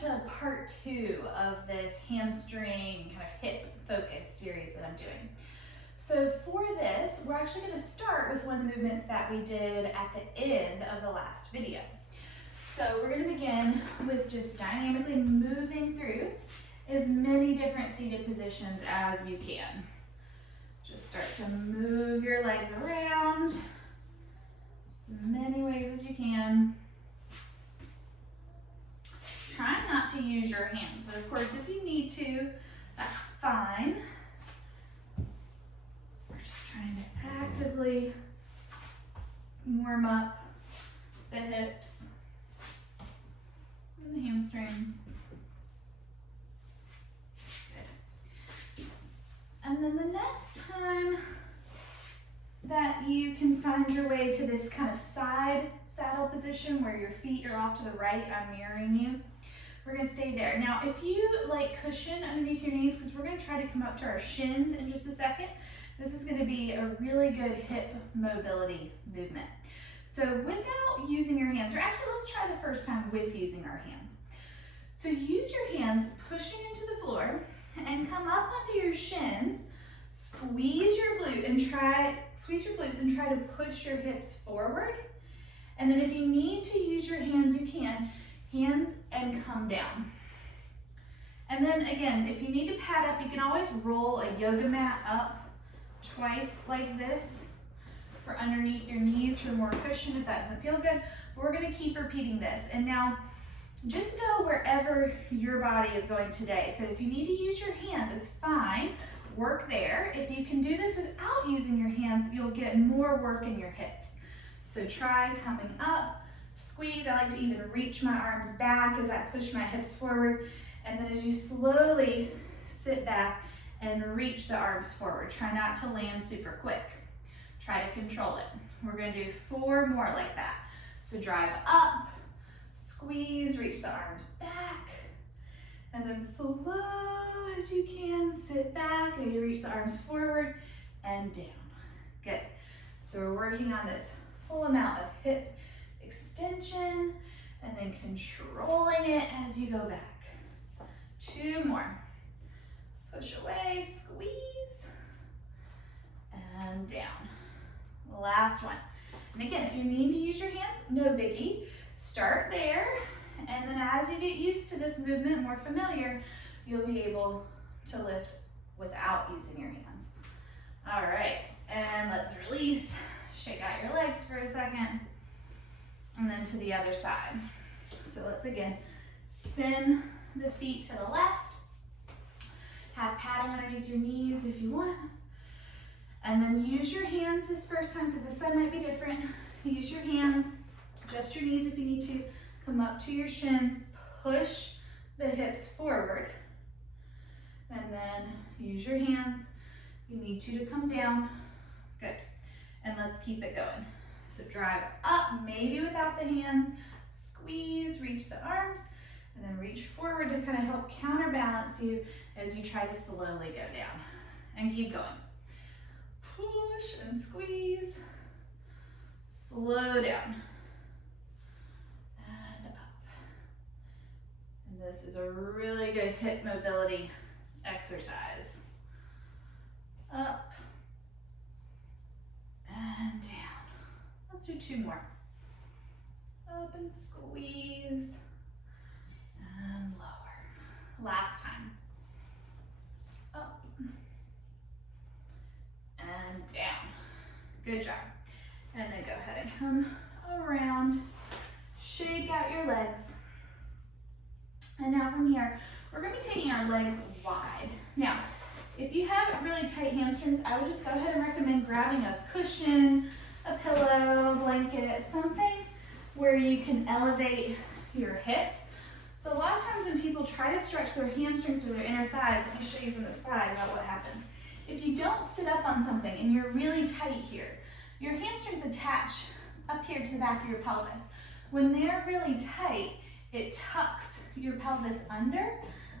to part 2 of this hamstring kind of hip focus series that I'm doing. So for this, we're actually going to start with one of the movements that we did at the end of the last video. So we're going to begin with just dynamically moving through as many different seated positions as you can. Just start to move your legs around as many ways as you can. Try not to use your hands, but of course if you need to, that's fine. We're just trying to actively warm up the hips and the hamstrings. Good. And then the next time that you can find your way to this kind of side saddle position where your feet are off to the right, I'm mirroring you. We're gonna stay there. Now, if you like cushion underneath your knees, because we're gonna try to come up to our shins in just a second, this is gonna be a really good hip mobility movement. So without using your hands, or actually let's try the first time with using our hands. So use your hands pushing into the floor and come up onto your shins, squeeze your glutes and try to push your hips forward. And then if you need to use your hands, you can. Hands and come down. And then again, if you need to pad up, you can always roll a yoga mat up twice like this for underneath your knees for more cushion if that doesn't feel good. But we're gonna keep repeating this. And now just go wherever your body is going today. So if you need to use your hands, it's fine. Work there. If you can do this without using your hands, you'll get more work in your hips. So try coming up. Squeeze. I like to even reach my arms back as I push my hips forward. And then as you slowly sit back and reach the arms forward. Try not to land super quick. Try to control it. We're going to do 4 more like that. So drive up, squeeze, reach the arms back, and then slow as you can, sit back and you reach the arms forward and down. Good. So we're working on this full amount of hip extension and then controlling it as you go back. 2 more. Push away, squeeze, and down. Last one. And again, if you need to use your hands, no biggie. Start there, and then as you get used to this movement, more familiar, you'll be able to lift without using your hands. All right, and let's release. Shake out your legs for a second. And then to the other side. So let's again spin the feet to the left. Have padding underneath your knees if you want. And then use your hands this first time because this side might be different. Use your hands, adjust your knees if you need to. Come up to your shins, push the hips forward. And then use your hands. You need to come down. Good. And let's keep it going. So drive up, maybe without the hands, squeeze, reach the arms, and then reach forward to kind of help counterbalance you as you try to slowly go down. And keep going. Push and squeeze, slow down, and up. And this is a really good hip mobility exercise. Up and down. Let's do 2 more. Up and squeeze, and lower. Last time. Up and down. Good job. And then go ahead and come around. Shake out your legs. And now from here, we're going to be taking our legs wide. Now, if you have really tight hamstrings, I would just go ahead and recommend grabbing a cushion, a pillow, blanket, something where you can elevate your hips. So a lot of times when people try to stretch their hamstrings or their inner thighs, let me show you from the side about what happens. If you don't sit up on something and you're really tight here, your hamstrings attach up here to the back of your pelvis. When they're really tight, it tucks your pelvis under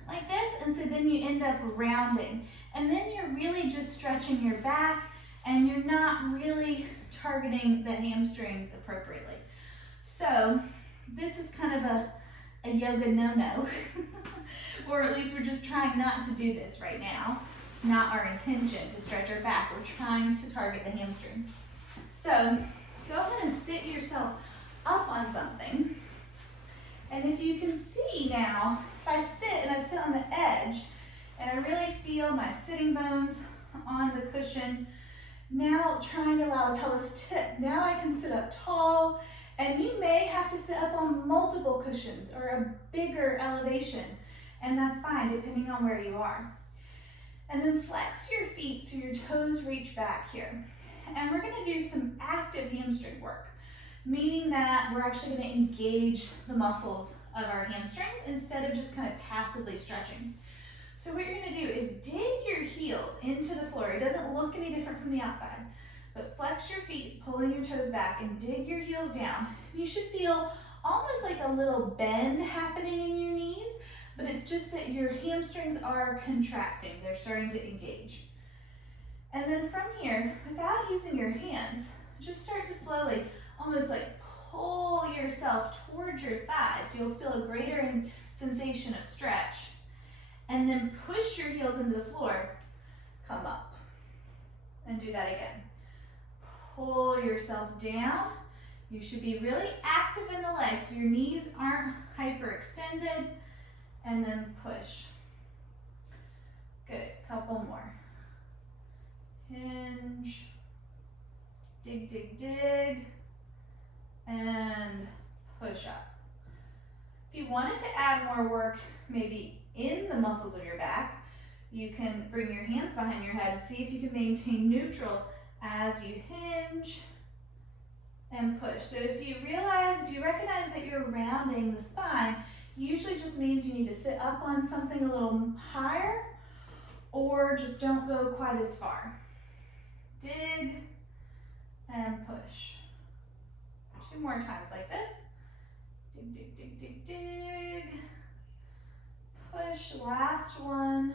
like this, and so then you end up rounding. And then you're really just stretching your back and you're not really targeting the hamstrings appropriately. So this is kind of a yoga no-no, or at least we're just trying not to do this right now. It's not our intention to stretch our back. We're trying to target the hamstrings. So go ahead and sit yourself up on something. And if you can see now, if I sit and I sit on the edge and I really feel my sitting bones on the cushion, now trying to allow the pelvis to tip. Now I can sit up tall, and you may have to sit up on multiple cushions or a bigger elevation, and that's fine depending on where you are. And then flex your feet so your toes reach back here. And we're gonna do some active hamstring work, meaning that we're actually gonna engage the muscles of our hamstrings instead of just kind of passively stretching. So what you're gonna do is dig your heels into the floor. It doesn't look any different from the outside, but flex your feet, pulling your toes back, and dig your heels down. You should feel almost like a little bend happening in your knees, but it's just that your hamstrings are contracting. They're starting to engage. And then from here, without using your hands, just start to slowly, almost like pull yourself towards your thighs. You'll feel a greater sensation of stretch. And then push your heels into the floor, come up. And do that again. Pull yourself down. You should be really active in the legs so your knees aren't hyperextended. And then push. Good, couple more. Hinge. Dig, dig, dig. And push up. If you wanted to add more work, maybe in the muscles of your back, you can bring your hands behind your head. See if you can maintain neutral as you hinge and push. So if you recognize that you're rounding the spine, usually just means you need to sit up on something a little higher or just don't go quite as far. Dig and push. 2 more times like this. Dig, dig, dig, dig, dig. Push, last one.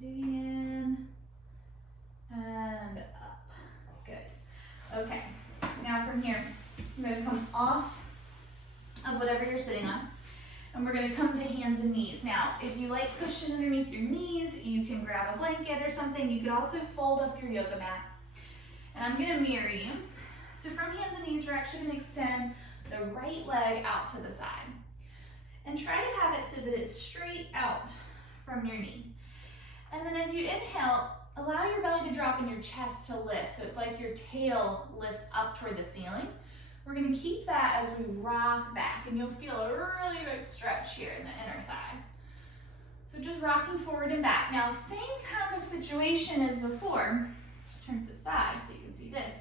Digging in and up. Good. Okay, now from here, I'm gonna come off of whatever you're sitting on, and we're gonna come to hands and knees. Now, if you like cushion underneath your knees, you can grab a blanket or something. You could also fold up your yoga mat. And I'm gonna mirror you. So from hands and knees, we're actually gonna extend the right leg out to the side. And try to have it so that it's straight out from your knee. And then as you inhale, allow your belly to drop and your chest to lift. So it's like your tail lifts up toward the ceiling. We're gonna keep that as we rock back, and you'll feel a really good stretch here in the inner thighs. So just rocking forward and back. Now, same kind of situation as before. Turn to the side so you can see this.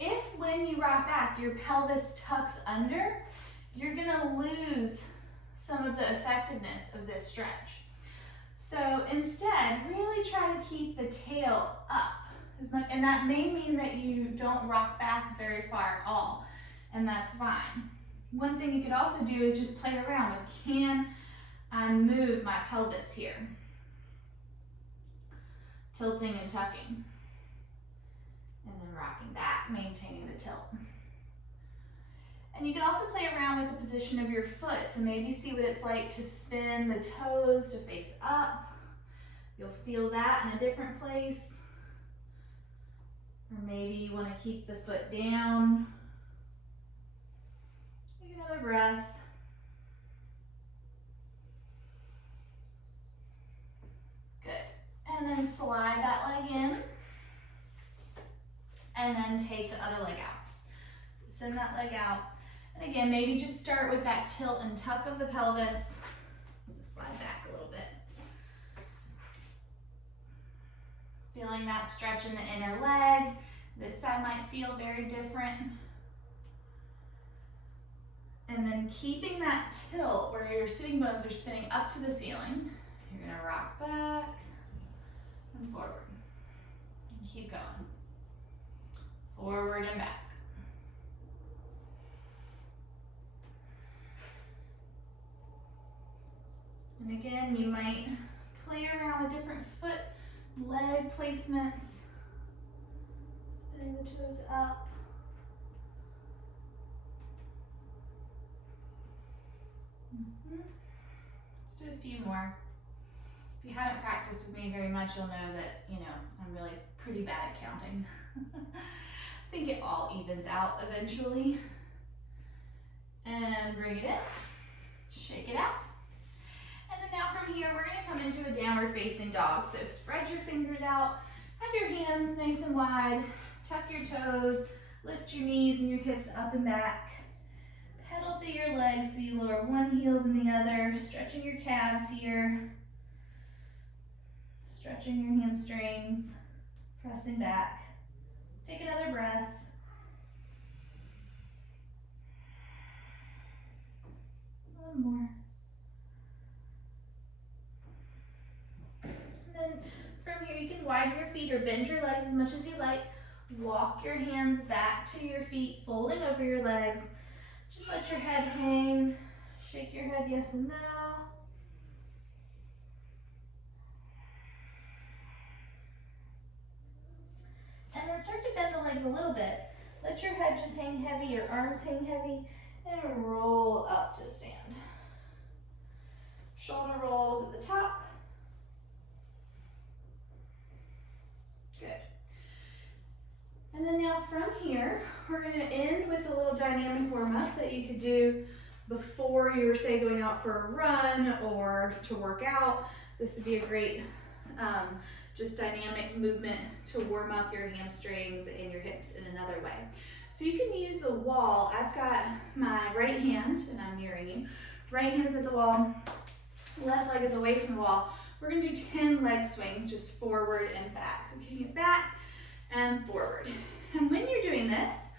If when you rock back, your pelvis tucks under, you're gonna lose some of the effectiveness of this stretch. So instead, really try to keep the tail up as much, and that may mean that you don't rock back very far at all, and that's fine. One thing you could also do is just play around with, can I move my pelvis here? Tilting and tucking. And then rocking back, maintaining the tilt. And you can also play around with the position of your foot. So maybe see what it's like to spin the toes to face up. You'll feel that in a different place. Or maybe you want to keep the foot down. Take another breath. Good. And then slide that leg in. And then take the other leg out. So send that leg out. And again, maybe just start with that tilt and tuck of the pelvis. Just slide back a little bit. Feeling that stretch in the inner leg. This side might feel very different. And then keeping that tilt where your sitting bones are spinning up to the ceiling. You're gonna rock back and forward. And keep going. Forward and back. And again, you might play around with different foot, leg placements. Spinning the toes up. Let's do a few more. If you haven't practiced with me very much, you'll know that, I'm really pretty bad at counting. I think it all evens out eventually. And bring it in, shake it out. And then now from here, we're gonna come into a downward facing dog. So spread your fingers out, have your hands nice and wide, tuck your toes, lift your knees and your hips up and back. Pedal through your legs so you lower one heel than the other, stretching your calves here, stretching your hamstrings, pressing back. Take another breath. One more. And then from here, you can widen your feet or bend your legs as much as you like. Walk your hands back to your feet, folding over your legs. Just let your head hang. Shake your head yes and no. And then start to bend the legs a little bit. Let your head just hang heavy, your arms hang heavy, and roll up to stand. Shoulder rolls at the top. Good. And then now from here, we're going to end with a little dynamic warm-up that you could do before you were, say, going out for a run or to work out. This would be a great just dynamic movement to warm up your hamstrings and your hips in another way. So you can use the wall. I've got my right hand, and I'm mirroring you. Right hand is at the wall, left leg is away from the wall. We're gonna do 10 leg swings, just forward and back. So kicking it back and forward. And when you're doing this,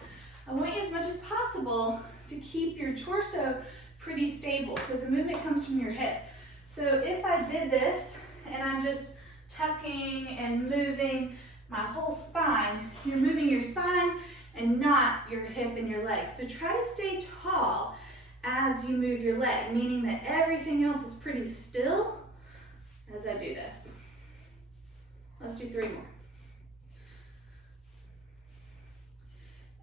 I want you as much as possible to keep your torso pretty stable so the movement comes from your hip. So if I did this and I'm just tucking and moving my whole spine, you're moving your spine and not your hip and your leg. So try to stay tall as you move your leg, meaning that everything else is pretty still as I do this. Let's do 3 more.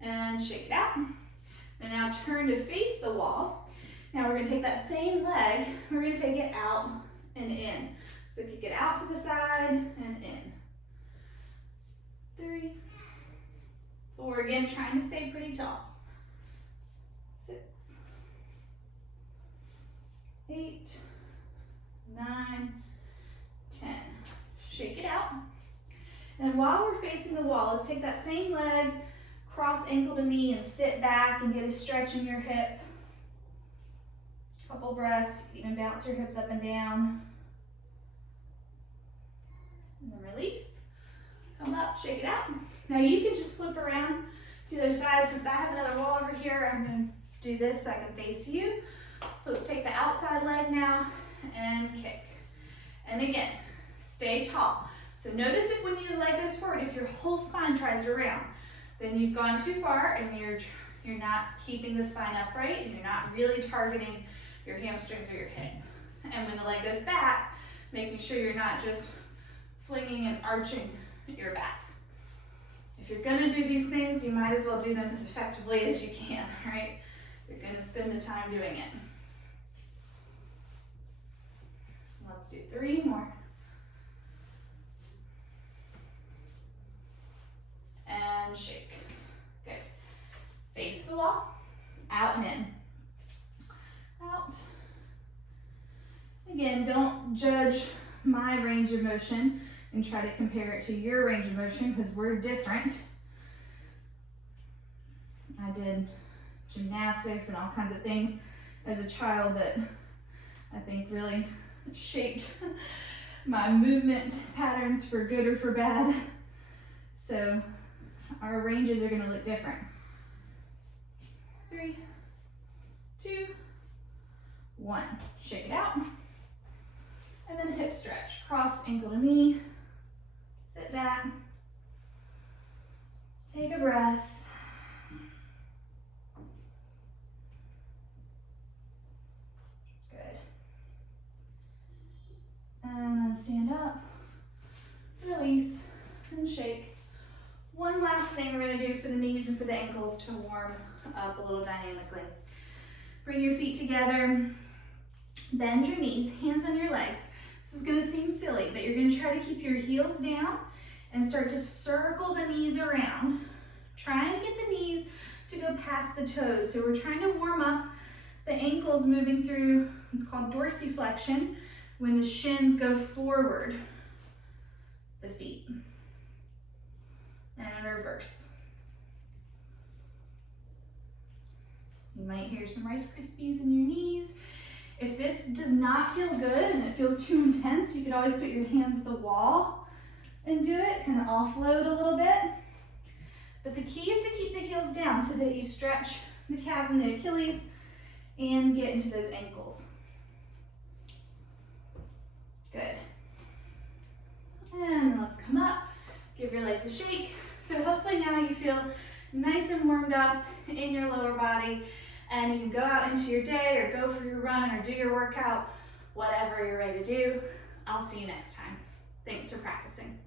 And shake it out. And now turn to face the wall. Now we're gonna take that same leg, we're gonna take it out and in. So kick it out to the side and in. 3, 4, again, trying to stay pretty tall. 6, 8, 9, 10. Shake it out. And while we're facing the wall, let's take that same leg, cross ankle to knee and sit back and get a stretch in your hip. Couple breaths, even bounce your hips up and down. And then release. Come up, shake it out. Now you can just flip around to the other side. Since I have another wall over here, I'm gonna do this so I can face you. So let's take the outside leg now and kick. And again, stay tall. So notice if when your leg goes forward, if your whole spine tries to round, then you've gone too far and you're not keeping the spine upright and you're not really targeting your hamstrings or your hip. And when the leg goes back, making sure you're not just flinging and arching your back. If you're gonna do these things, you might as well do them as effectively as you can, right? You're gonna spend the time doing it. Let's do 3 more. And shake. Good. Face the wall, out and in. Out. Again, don't judge my range of motion and try to compare it to your range of motion because we're different. I did gymnastics and all kinds of things as a child that I think really shaped my movement patterns for good or for bad. So our ranges are going to look different. 3, 2, 1. Shake it out. And then hip stretch. Cross ankle to knee. Sit back. Take a breath. Good. And then stand up. Release and shake. One last thing we're going to do for the knees and for the ankles to warm up a little dynamically. Bring your feet together. Bend your knees, hands on your legs. This is gonna seem silly, but you're gonna try to keep your heels down and start to circle the knees around. Trying to get the knees to go past the toes. So we're trying to warm up the ankles moving through, it's called dorsiflexion, when the shins go forward, the feet. And reverse. You might hear some Rice Krispies in your knees. If this does not feel good and it feels too intense, you could always put your hands at the wall and do it, kind of offload a little bit. But the key is to keep the heels down so that you stretch the calves and the Achilles and get into those ankles. Good. And let's come up, give your legs a shake. So hopefully now you feel nice and warmed up in your lower body, and you can go out into your day or go for your run or do your workout, whatever you're ready to do. I'll see you next time. Thanks for practicing.